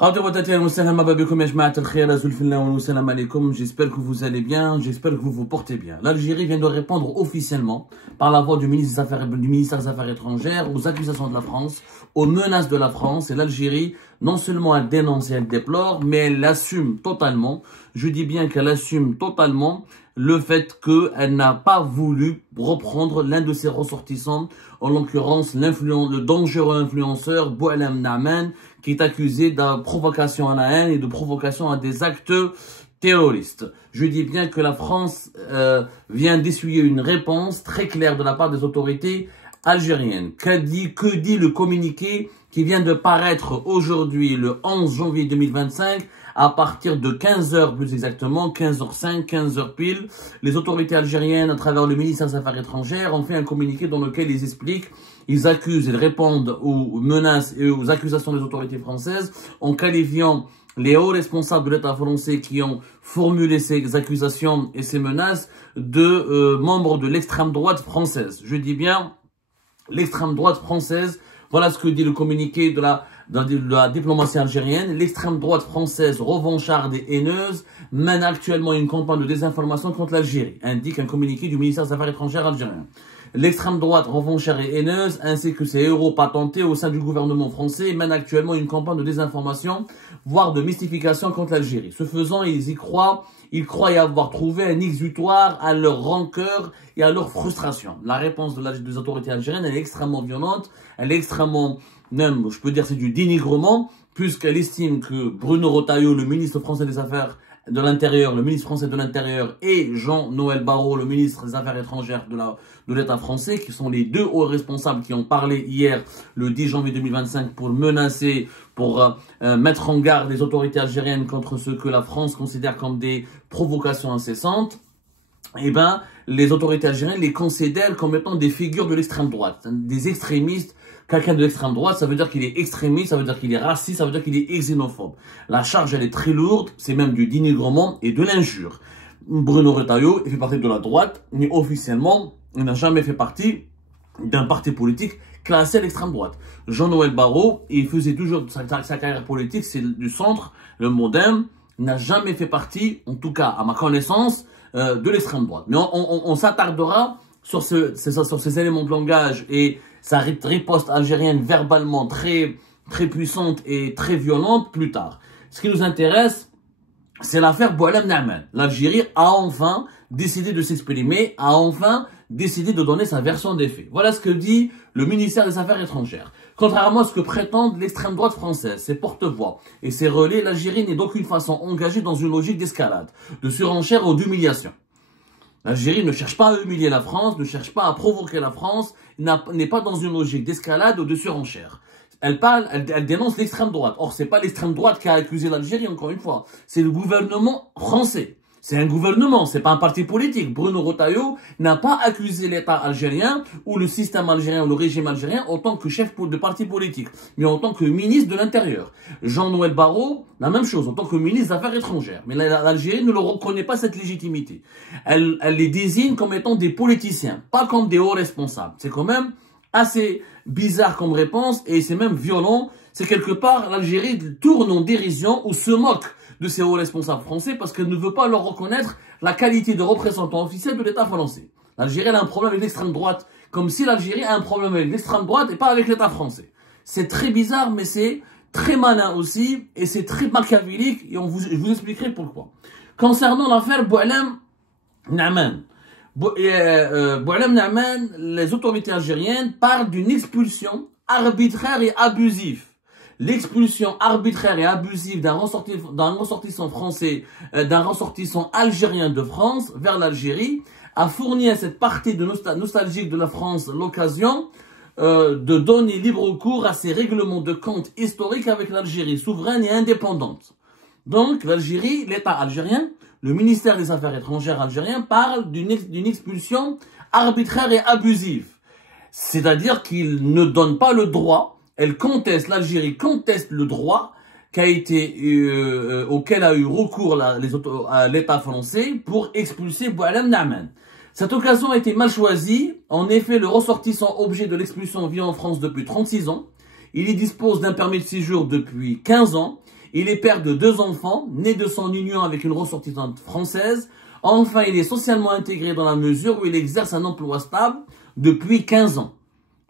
J'espère que vous allez bien, j'espère que vous vous portez bien. L'Algérie vient de répondre officiellement par la voix du ministère des Affaires étrangères aux accusations de la France, aux menaces de la France. Et l'Algérie, non seulement elle dénonce et elle déplore, mais elle assume totalement, je dis bien qu'elle assume totalement le fait qu'elle n'a pas voulu reprendre l'un de ses ressortissants, en l'occurrence le dangereux influenceur Boualem Naaman, qui est accusé de provocation à la haine et de provocation à des actes terroristes. Je dis bien que la France vient d'essuyer une réponse très claire de la part des autorités algériennes. Que dit le communiqué qui vient de paraître aujourd'hui, le 11 janvier 2025, à partir de 15h plus exactement, 15h05, 15h pile, les autorités algériennes, à travers le ministère des Affaires étrangères, ont fait un communiqué dans lequel ils expliquent, ils accusent, ils répondent aux menaces et aux accusations des autorités françaises en qualifiant les hauts responsables de l'État français qui ont formulé ces accusations et ces menaces de membres de l'extrême droite française. Je dis bien l'extrême droite française. Voilà ce que dit le communiqué de la diplomatie algérienne. L'extrême droite française, revancharde et haineuse, mène actuellement une campagne de désinformation contre l'Algérie, indique un communiqué du ministère des Affaires étrangères algérien. L'extrême droite revancharde et haineuse, ainsi que ses héros patentés au sein du gouvernement français, mène actuellement une campagne de désinformation, voire de mystification contre l'Algérie. Ce faisant, ils croient y avoir trouvé un exutoire à leur rancœur et à leur frustration. La réponse des autorités algériennes, elle est extrêmement violente, elle est extrêmement, même, je peux dire, c'est du dénigrement, puisqu'elle estime que Bruno Retailleau, le ministre français des Affaires de l'Intérieur, le ministre français de l'Intérieur, et Jean-Noël Barrot, le ministre des Affaires étrangères de l'État français, qui sont les deux hauts responsables qui ont parlé hier, le 10 janvier 2025, pour menacer, pour mettre en garde les autorités algériennes contre ce que la France considère comme des provocations incessantes. Eh ben, les autorités algériennes les considèrent comme étant des figures de l'extrême droite, des extrémistes. Quelqu'un de l'extrême droite, ça veut dire qu'il est extrémiste, ça veut dire qu'il est raciste, ça veut dire qu'il est xénophobe. La charge, elle est très lourde, c'est même du dénigrement et de l'injure. Bruno Retailleau, il fait partie de la droite, mais officiellement, il n'a jamais fait partie d'un parti politique classé à l'extrême droite. Jean-Noël Barrot, il faisait toujours sa carrière politique, c'est du centre, le modem, n'a jamais fait partie, en tout cas à ma connaissance, de l'extrême droite. Mais on s'attardera sur ces éléments de langage et sa riposte algérienne verbalement très puissante et très violente plus tard. Ce qui nous intéresse, c'est l'affaire Boualem Naaman. L'Algérie a enfin décidé de s'exprimer, a enfin décidé de donner sa version des faits. Voilà ce que dit le ministère des Affaires étrangères. Contrairement à ce que prétendent l'extrême droite française, ses porte-voix et ses relais, l'Algérie n'est d'aucune façon engagée dans une logique d'escalade, de surenchère ou d'humiliation. L'Algérie ne cherche pas à humilier la France, ne cherche pas à provoquer la France, n'est pas dans une logique d'escalade ou de surenchère. Elle dénonce l'extrême droite. Or, c'est pas l'extrême droite qui a accusé l'Algérie, encore une fois. C'est le gouvernement français. C'est un gouvernement, c'est pas un parti politique. Bruno Retailleau n'a pas accusé l'État algérien ou le système algérien ou le régime algérien en tant que chef de parti politique, mais en tant que ministre de l'Intérieur. Jean-Noël Barrot, la même chose, en tant que ministre des Affaires étrangères. Mais l'Algérie ne le reconnaît pas cette légitimité. Elle les désigne comme étant des politiciens, pas comme des hauts responsables. C'est quand même assez bizarre comme réponse et c'est même violent. C'est quelque part, l'Algérie tourne en dérision ou se moque de ces hauts responsables français parce qu'elle ne veut pas leur reconnaître la qualité de représentant officiel de l'État français. L'Algérie a un problème avec l'extrême droite, comme si l'Algérie a un problème avec l'extrême droite et pas avec l'État français. C'est très bizarre, mais c'est très malin aussi, et c'est très machiavélique, et je vous expliquerai pourquoi. Concernant l'affaire Boualem Naaman, Boualem Naaman, les autorités algériennes parlent d'une expulsion arbitraire et abusive. L'expulsion arbitraire et abusive d'un ressortissant français, d'un ressortissant algérien de France vers l'Algérie a fourni à cette partie nostalgique de la France l'occasion de donner libre cours à ses règlements de compte historiques avec l'Algérie souveraine et indépendante. Donc l'Algérie, l'État algérien, le ministère des Affaires étrangères algérien parle d'une expulsion arbitraire et abusive. C'est-à-dire qu'il ne donne pas le droit. L'Algérie conteste le droit auquel a eu recours l'État français pour expulser Boualem Naaman. Cette occasion a été mal choisie. En effet, le ressortissant objet de l'expulsion vit en France depuis 36 ans. Il y dispose d'un permis de séjour depuis 15 ans. Il est père de 2 enfants, né de son union avec une ressortissante française. Enfin, il est socialement intégré dans la mesure où il exerce un emploi stable depuis 15 ans.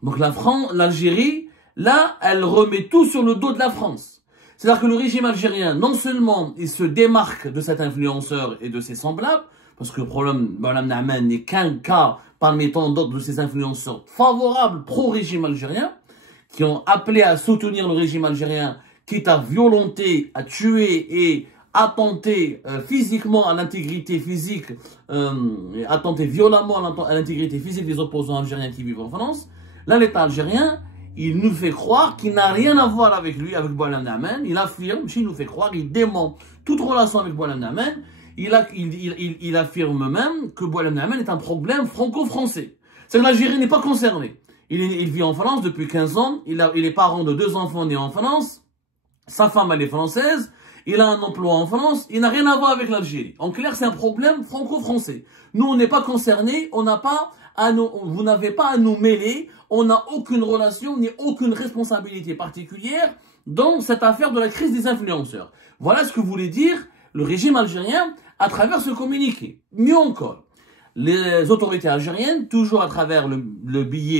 Donc l'Algérie, là, elle remet tout sur le dos de la France. C'est-à-dire que le régime algérien, non seulement il se démarque de cet influenceur et de ses semblables, parce que le problème, Boilam Naaman n'est qu'un cas parmi tant d'autres de ces influenceurs favorables pro-régime algérien, qui ont appelé à soutenir le régime algérien, quitte à violenter, à tuer et attenter physiquement à l'intégrité physique, attenter violemment à l'intégrité physique des opposants algériens qui vivent en France. Là, l'État algérien, il nous fait croire qu'il n'a rien à voir avec lui, avec Boilam Naaman. Il affirme, il nous fait croire, il dément toute relation avec Boilam Naaman. Il affirme même que Boilam Naaman est un problème franco-français. C'est que l'Algérie n'est pas concernée. Il vit en France depuis 15 ans. Il est parent de 2 enfants nés en France. Sa femme, elle est française. Il a un emploi en France. Il n'a rien à voir avec l'Algérie. En clair, c'est un problème franco-français. Nous, on n'est pas concernés. Vous n'avez pas à nous mêler. On n'a aucune relation ni aucune responsabilité particulière dans cette affaire de la crise des influenceurs. Voilà ce que voulait dire le régime algérien à travers ce communiqué. Mieux encore, les autorités algériennes, toujours à travers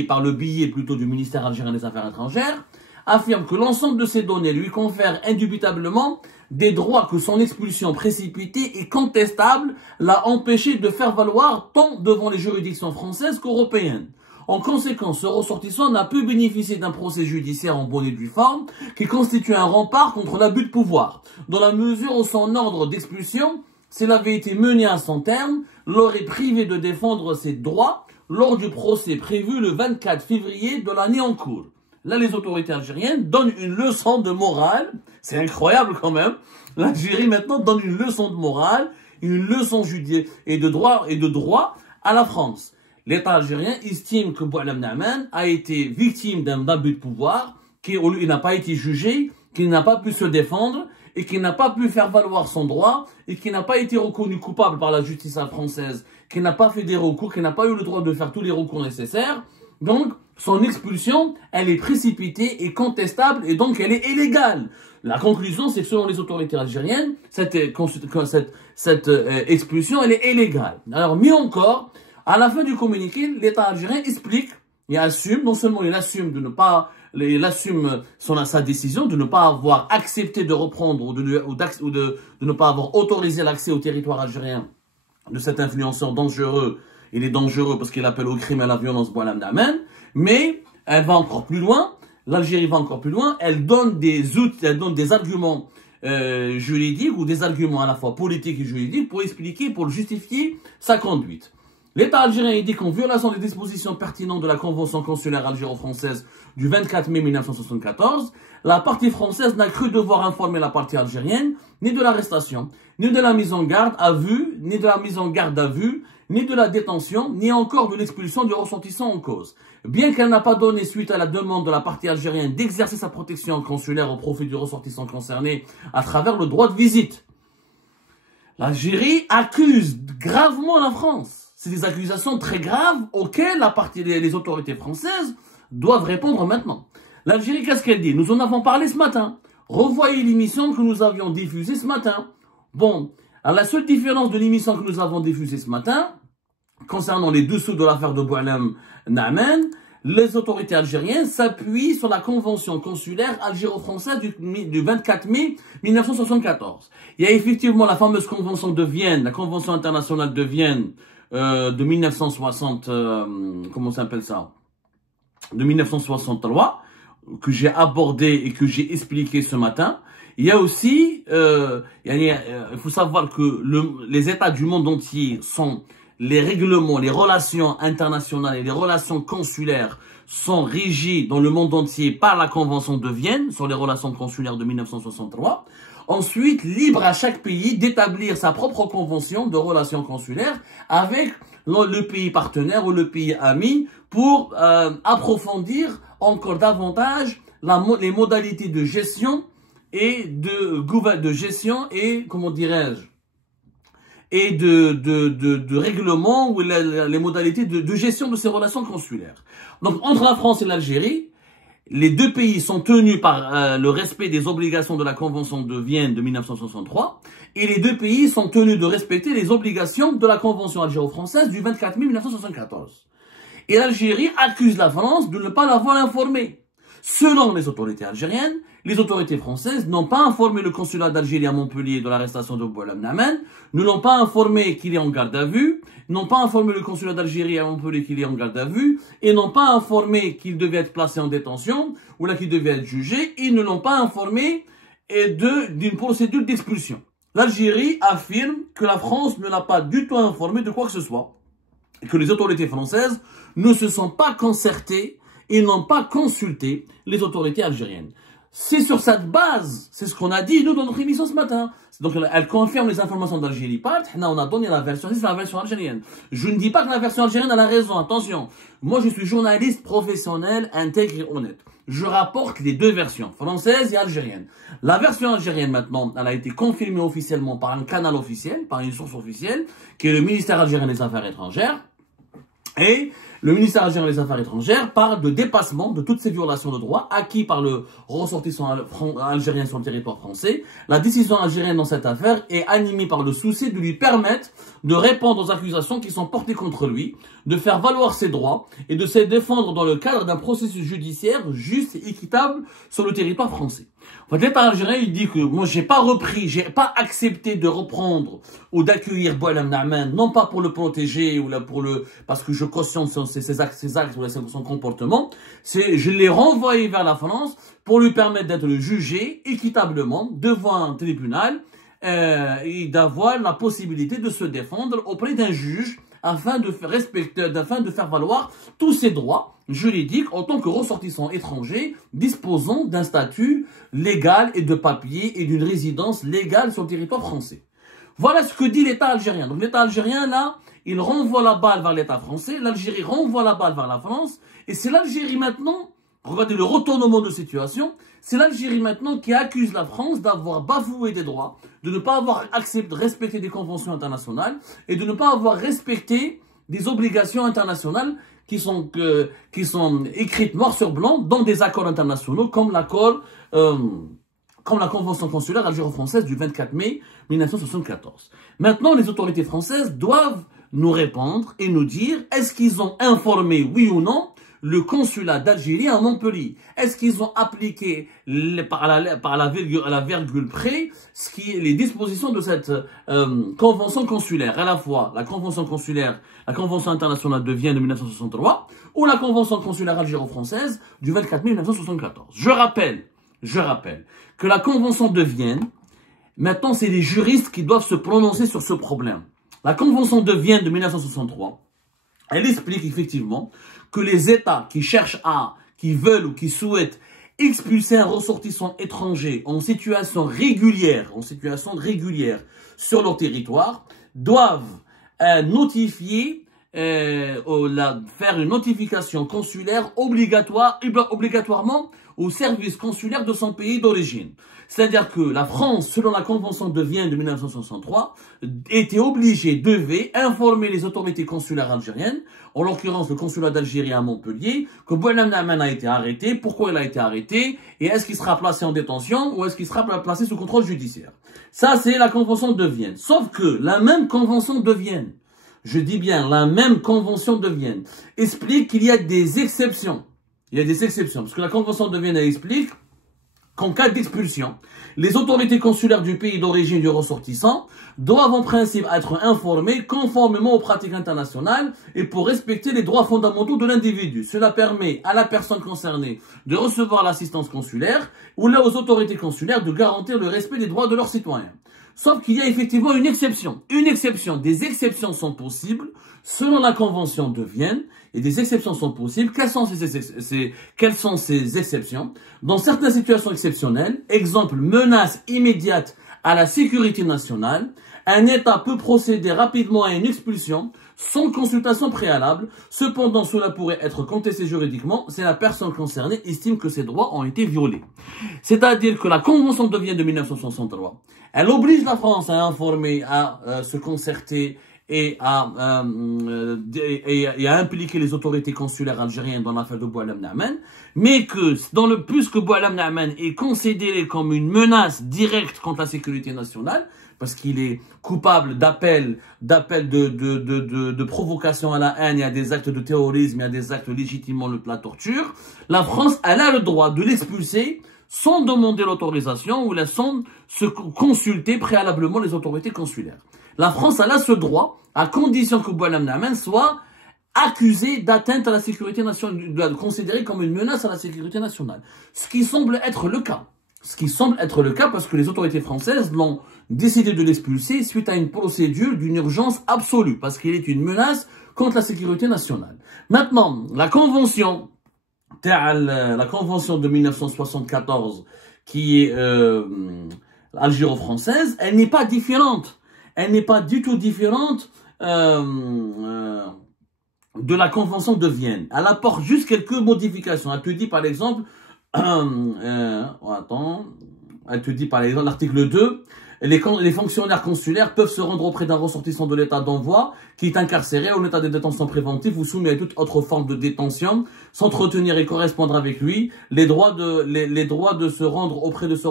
par le biais plutôt du ministère algérien des Affaires étrangères, affirment que l'ensemble de ces données lui confèrent indubitablement des droits que son expulsion précipitée et contestable l'a empêché de faire valoir tant devant les juridictions françaises qu'européennes. En conséquence, ce ressortissant n'a pu bénéficier d'un procès judiciaire en bonne et due forme qui constitue un rempart contre l'abus de pouvoir, dans la mesure où son ordre d'expulsion, s'il avait été mené à son terme, l'aurait privé de défendre ses droits lors du procès prévu le 24 février de l'année en cours. Là, les autorités algériennes donnent une leçon de morale. C'est incroyable quand même. L'Algérie maintenant donne une leçon de morale, une leçon judiciaire et de droit à la France. L'État algérien estime que Boilam Naaman a été victime d'un abus de pouvoir, qu'il n'a pas été jugé, qu'il n'a pas pu se défendre et qu'il n'a pas pu faire valoir son droit et qu'il n'a pas été reconnu coupable par la justice française, qu'il n'a pas fait des recours, qu'il n'a pas eu le droit de faire tous les recours nécessaires. Donc, son expulsion, elle est précipitée et contestable et donc elle est illégale. La conclusion, c'est que selon les autorités algériennes, cette expulsion, elle est illégale. Alors, mieux encore, à la fin du communiqué, l'État algérien explique et assume, non seulement il assume sa décision de ne pas avoir accepté de reprendre ou de ne pas avoir autorisé l'accès au territoire algérien de cet influenceur dangereux. Il est dangereux parce qu'il appelle au crime et à la violence Boilam Naaman, mais elle va encore plus loin. L'Algérie va encore plus loin. Elle donne des arguments juridiques ou des arguments à la fois politiques et juridiques pour expliquer, pour justifier sa conduite. L'État algérien indique qu'en violation des dispositions pertinentes de la Convention consulaire algéro-française du 24 mai 1974, la partie française n'a cru devoir informer la partie algérienne ni de l'arrestation, ni de la mise en garde à vue, ni de la mise en garde à vue, ni de la détention, ni encore de l'expulsion du ressortissant en cause. Bien qu'elle n'a pas donné suite à la demande de la partie algérienne d'exercer sa protection consulaire au profit du ressortissant concerné à travers le droit de visite. L'Algérie accuse gravement la France. C'est des accusations très graves auxquelles les autorités françaises doivent répondre maintenant. L'Algérie, qu'est-ce qu'elle dit? Nous en avons parlé ce matin. Revoyez l'émission que nous avions diffusée ce matin. Bon, alors la seule différence de l'émission que nous avons diffusée ce matin, concernant les dessous de l'affaire de Boilam Naaman, les autorités algériennes s'appuient sur la convention consulaire algéro-française du 24 mai 1974. Il y a effectivement la fameuse convention de Vienne, la convention internationale de Vienne, de 1960, comment ça s'appelle ça? De 1963, que j'ai abordé et que j'ai expliqué ce matin. Il y a aussi, il faut savoir que les États du monde entier sont, les règlements, les relations internationales et les relations consulaires sont régis dans le monde entier par la Convention de Vienne sur les relations consulaires de 1963. Ensuite, libre à chaque pays d'établir sa propre convention de relations consulaires avec le pays partenaire ou le pays ami pour approfondir encore davantage les modalités de gestion et de gestion et, comment dirais-je, et de règlement ou les modalités de gestion de ces relations consulaires. Donc, entre la France et l'Algérie, les deux pays sont tenus par le respect des obligations de la Convention de Vienne de 1963 et les deux pays sont tenus de respecter les obligations de la Convention algéro-française du 24 mai 1974. Et l'Algérie accuse la France de ne pas l'avoir informé. Selon les autorités algériennes, les autorités françaises n'ont pas informé le consulat d'Algérie à Montpellier de l'arrestation de Boualem Namen, ne l'ont pas informé qu'il est en garde à vue, n'ont pas informé le consulat d'Algérie à Montpellier qu'il est en garde à vue, et n'ont pas informé qu'il devait être placé en détention, ou là qu'il devait être jugé, ils ne l'ont pas informé d'une procédure d'expulsion. L'Algérie affirme que la France ne l'a pas du tout informé de quoi que ce soit, et que les autorités françaises ne se sont pas concertées et n'ont pas consulté les autorités algériennes. C'est sur cette base, c'est ce qu'on a dit nous dans notre émission ce matin. Donc elle confirme les informations d'Algérie. On a donné la version, c'est la version algérienne. Je ne dis pas que la version algérienne a la raison, attention. Moi je suis journaliste professionnel, intègre et honnête. Je rapporte les deux versions, française et algérienne. La version algérienne maintenant, elle a été confirmée officiellement par un canal officiel, par une source officielle, qui est le ministère algérien des Affaires étrangères. Et le ministère algérien des Affaires étrangères parle de dépassement de toutes ces violations de droits acquis par le ressortissant algérien sur le territoire français. La décision algérienne dans cette affaire est animée par le souci de lui permettre de répondre aux accusations qui sont portées contre lui, de faire valoir ses droits et de se défendre dans le cadre d'un processus judiciaire juste et équitable sur le territoire français. En fait, l'État algérien, il dit que moi, j'ai pas accepté de reprendre ou d'accueillir Boualem Namen, non pas pour le protéger ou là parce que je cautionne ses actes ou son comportement, je l'ai renvoyé vers la France pour lui permettre d'être jugé équitablement devant un tribunal et d'avoir la possibilité de se défendre auprès d'un juge afin de faire valoir tous ses droits juridiques en tant que ressortissant étranger disposant d'un statut légal et de papier et d'une résidence légale sur le territoire français. Voilà ce que dit l'État algérien. Donc l'État algérien, là, il renvoie la balle vers l'État français, l'Algérie renvoie la balle vers la France, et c'est l'Algérie maintenant, regardez le retournement de situation, c'est l'Algérie maintenant qui accuse la France d'avoir bafoué des droits, de ne pas avoir respecté des conventions internationales et de ne pas avoir respecté des obligations internationales qui sont écrites noir sur blanc dans des accords internationaux comme comme la Convention consulaire algéro-française du 24 mai 1974. Maintenant, les autorités françaises doivent nous répondre et nous dire est-ce qu'ils ont informé, oui ou non, le consulat d'Algérie à Montpellier. Est-ce qu'ils ont appliqué par la virgule près les dispositions de cette convention consulaire, à la fois la convention consulaire, la convention internationale de Vienne de 1963 ou la convention consulaire algéro-française du 24 mai 1974. Je rappelle que la convention de Vienne, maintenant c'est les juristes qui doivent se prononcer sur ce problème. La convention de Vienne de 1963, elle explique effectivement que les États qui veulent ou qui souhaitent expulser un ressortissant étranger en situation régulière sur leur territoire, doivent notifier, faire une notification consulaire obligatoirement au service consulaire de son pays d'origine. C'est-à-dire que la France, selon la Convention de Vienne de 1963, devait informer les autorités consulaires algériennes, en l'occurrence le consulat d'Algérie à Montpellier, que Boualem Namen a été arrêté, pourquoi il a été arrêté, et est-ce qu'il sera placé en détention ou est-ce qu'il sera placé sous contrôle judiciaire. Ça, c'est la Convention de Vienne. Sauf que la même Convention de Vienne, je dis bien la même Convention de Vienne, explique qu'il y a des exceptions. Il y a des exceptions, parce que la Convention de Vienne explique qu'en cas d'expulsion, les autorités consulaires du pays d'origine du ressortissant doivent en principe être informées conformément aux pratiques internationales et pour respecter les droits fondamentaux de l'individu. Cela permet à la personne concernée de recevoir l'assistance consulaire ou là aux autorités consulaires de garantir le respect des droits de leurs citoyens. Sauf qu'il y a effectivement une exception. Des exceptions sont possibles selon la Convention de Vienne et des exceptions sont possibles. Quelles sont ces exceptions? Dans certaines situations exceptionnelles, exemple, menace immédiate à la sécurité nationale, un État peut procéder rapidement à une expulsion sans consultation préalable. Cependant, cela pourrait être contesté juridiquement si la personne concernée estime que ses droits ont été violés. C'est-à-dire que la Convention de Vienne de 1963, elle oblige la France à informer, à se concerter et a impliqué les autorités consulaires algériennes dans l'affaire de Boualem Naaman, mais que puisque Boualem Naaman est considéré comme une menace directe contre la sécurité nationale, parce qu'il est coupable de provocation à la haine et à des actes de terrorisme et à des actes légitimement de la torture, la France, elle a le droit de l'expulser sans demander l'autorisation ou sans se consulter préalablement les autorités consulaires. La France, elle a ce droit, à condition que Boualem Naaman soit accusé d'atteinte à la sécurité nationale, considéré comme une menace à la sécurité nationale. Ce qui semble être le cas. Ce qui semble être le cas parce que les autorités françaises l'ont décidé de l'expulser suite à une procédure d'une urgence absolue, parce qu'il est une menace contre la sécurité nationale. Maintenant, la convention de 1974, qui est algéro-française, elle n'est pas différente. Elle n'est pas du tout différente de la Convention de Vienne. Elle apporte juste quelques modifications. Elle te dit par exemple, l'article 2, les fonctionnaires consulaires peuvent se rendre auprès d'un ressortissant de l'état d'envoi qui est incarcéré ou en état de détention préventive ou soumis à toute autre forme de détention, s'entretenir et correspondre avec lui, les droits de se rendre auprès de ce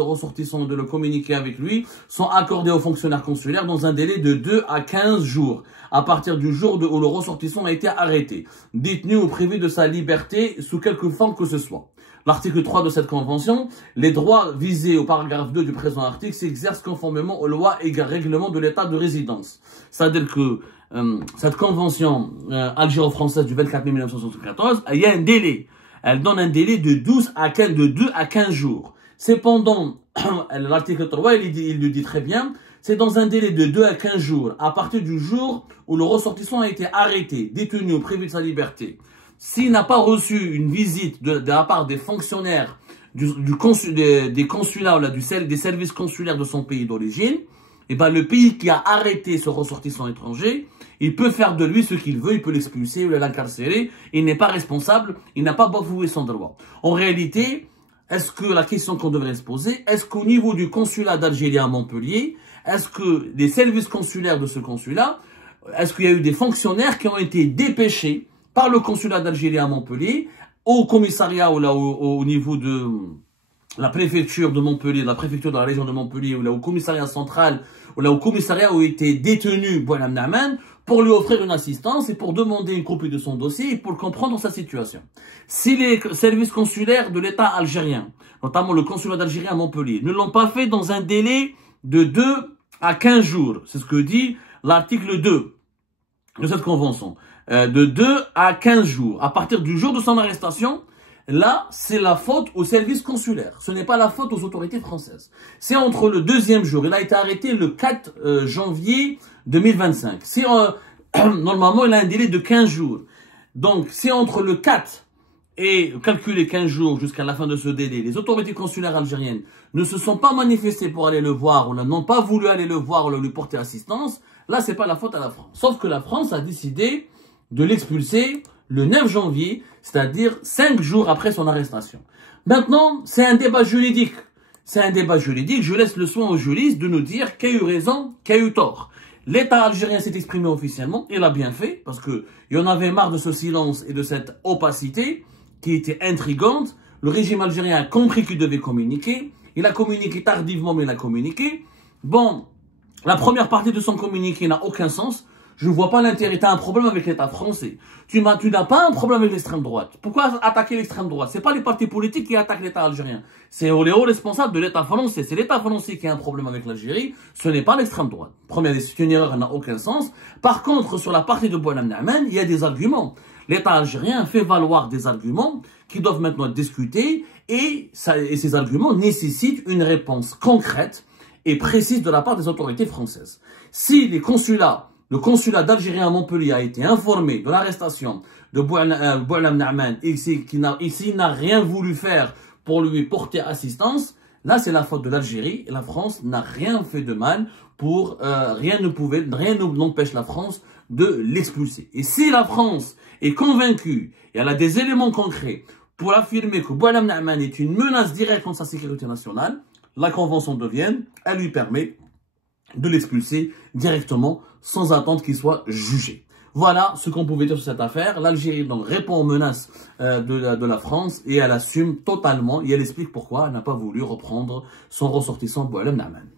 ressortissant et de le communiquer avec lui sont accordés aux fonctionnaires consulaires dans un délai de 2 à 15 jours, à partir du jour où le ressortissant a été arrêté, détenu ou privé de sa liberté sous quelque forme que ce soit. L'article 3 de cette convention, les droits visés au paragraphe 2 du présent article s'exercent conformément aux lois et règlements de l'état de résidence. C'est-à-dire que cette convention algéro-française du 24 mai 1974, il y a un délai. Elle donne un délai de 2 à 15 jours. Cependant, l'article 3, il le dit très bien, c'est dans un délai de 2 à 15 jours, à partir du jour où le ressortissant a été arrêté, détenu ou privé de sa liberté. S'il n'a pas reçu une visite de la part des fonctionnaires des consulats ou des services consulaires de son pays d'origine, et ben le pays qui a arrêté ce ressortissant étranger, il peut faire de lui ce qu'il veut, il peut l'expulser ou l'incarcérer, il n'est pas responsable, il n'a pas bafoué son droit. En réalité, est-ce que la question qu'on devrait se poser, est-ce qu'au niveau du consulat d'Algérie à Montpellier, est-ce que les services consulaires de ce consulat, est-ce qu'il y a eu des fonctionnaires qui ont été dépêchés par le consulat d'Algérie à Montpellier, au commissariat ou là au niveau de la préfecture de Montpellier, de la préfecture de la région de Montpellier, ou là au commissariat central, ou là au commissariat où était détenu Boualem Naaman, pour lui offrir une assistance et pour demander une copie de son dossier et pour comprendre sa situation. Si les services consulaires de l'État algérien, notamment le consulat d'Algérie à Montpellier, ne l'ont pas fait dans un délai de 2 à 15 jours, c'est ce que dit l'article 2 de cette convention, de 2 à 15 jours, à partir du jour de son arrestation, là, c'est la faute aux services consulaires. Ce n'est pas la faute aux autorités françaises. C'est entre le 2e jour. Il a été arrêté le 4 janvier 2025. Normalement, il a un délai de 15 jours. Donc, c'est entre le 4 et calculer 15 jours jusqu'à la fin de ce délai. Les autorités consulaires algériennes ne se sont pas manifestées pour aller le voir ou n'ont pas voulu aller le voir ou lui porter assistance. Là, c'est pas la faute à la France. Sauf que la France a décidé de l'expulser le 9 janvier, c'est-à-dire 5 jours après son arrestation. Maintenant, c'est un débat juridique. C'est un débat juridique. Je laisse le soin aux juristes de nous dire qui a eu raison, qui a eu tort. L'État algérien s'est exprimé officiellement, il a bien fait, parce qu'il y en avait marre de ce silence et de cette opacité qui était intrigante. Le régime algérien a compris qu'il devait communiquer. Il a communiqué tardivement, mais il a communiqué. Bon, la première partie de son communiqué n'a aucun sens. Je ne vois pas l'intérêt. Tu as un problème avec l'État français. Tu n'as pas un problème avec l'extrême droite. Pourquoi attaquer l'extrême droite? C'est pas les partis politiques qui attaquent l'État algérien. C'est les hauts responsables de l'État français. C'est l'État français qui a un problème avec l'Algérie. Ce n'est pas l'extrême droite. Première, c'est une erreur, elle n'a aucun sens. Par contre, sur la partie de Boualem Naaman, il y a des arguments. L'État algérien fait valoir des arguments qui doivent maintenant être discutés et ces arguments nécessitent une réponse concrète et précise de la part des autorités françaises. Si le consulat d'Algérie à Montpellier a été informé de l'arrestation de Boualem Naaman et s'il n'a rien voulu faire pour lui porter assistance, là c'est la faute de l'Algérie et la France n'a rien fait de mal rien n'empêche la France de l'expulser. Et si la France est convaincue et elle a des éléments concrets pour affirmer que Boualem Naaman est une menace directe contre sa sécurité nationale, la Convention de Vienne, elle lui permet de l'expulser directement sans attendre qu'il soit jugé. Voilà ce qu'on pouvait dire sur cette affaire. L'Algérie donc répond aux menaces de la France et elle assume totalement et elle explique pourquoi elle n'a pas voulu reprendre son ressortissant Boualem Naamane.